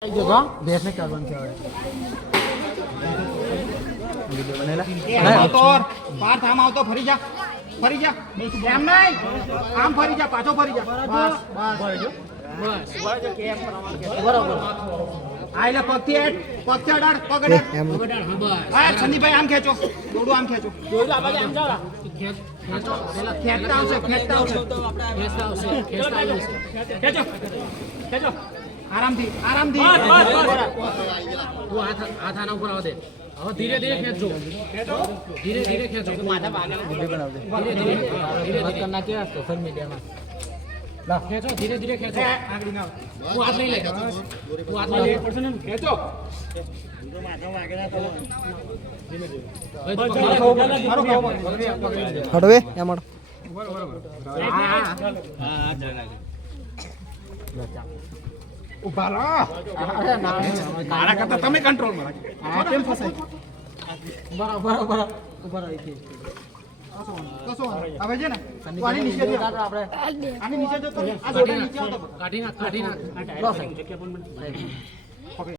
ભેંસને કરવાનું છે પાર થામ આવતો ફરી જા એમ નહીં આમ ફરી જા પાછો ફરી જા બસ બરોબર આઈલા પગથી અડાડ પગ અડાડ હા સંદીપભાઈ આમ ખેંચો દોડું આમ ખેંચો ખેંચતા આવશે ખેંચો આરામથી તું હાથ આના ઉપર આવ દે હવે ધીરે ધીરે ખેંચો ધીરે ખેંચો માથા ભાગેલા વિડિયો બનાવ દે ધીરે કરના કે સોશિયલ મીડિયામાં લા ખેંચો ધીરે ખેંચો આગળ ના તું હાથ લઈ લે પડશે ને ખેંચો માથા ભાગેલા તો હડવે એમાં ઉભા રહો મારા કરતા તમે કંટ્રોલ માં રાખો કેમ ફસાય બરાબર ઉપર આવી છે કસો હવે છે ને પાણી નીચે દે આપણે આની નીચે જતો આ દોડા નીચે આવતો કાઢી નાખ લો સાહેબ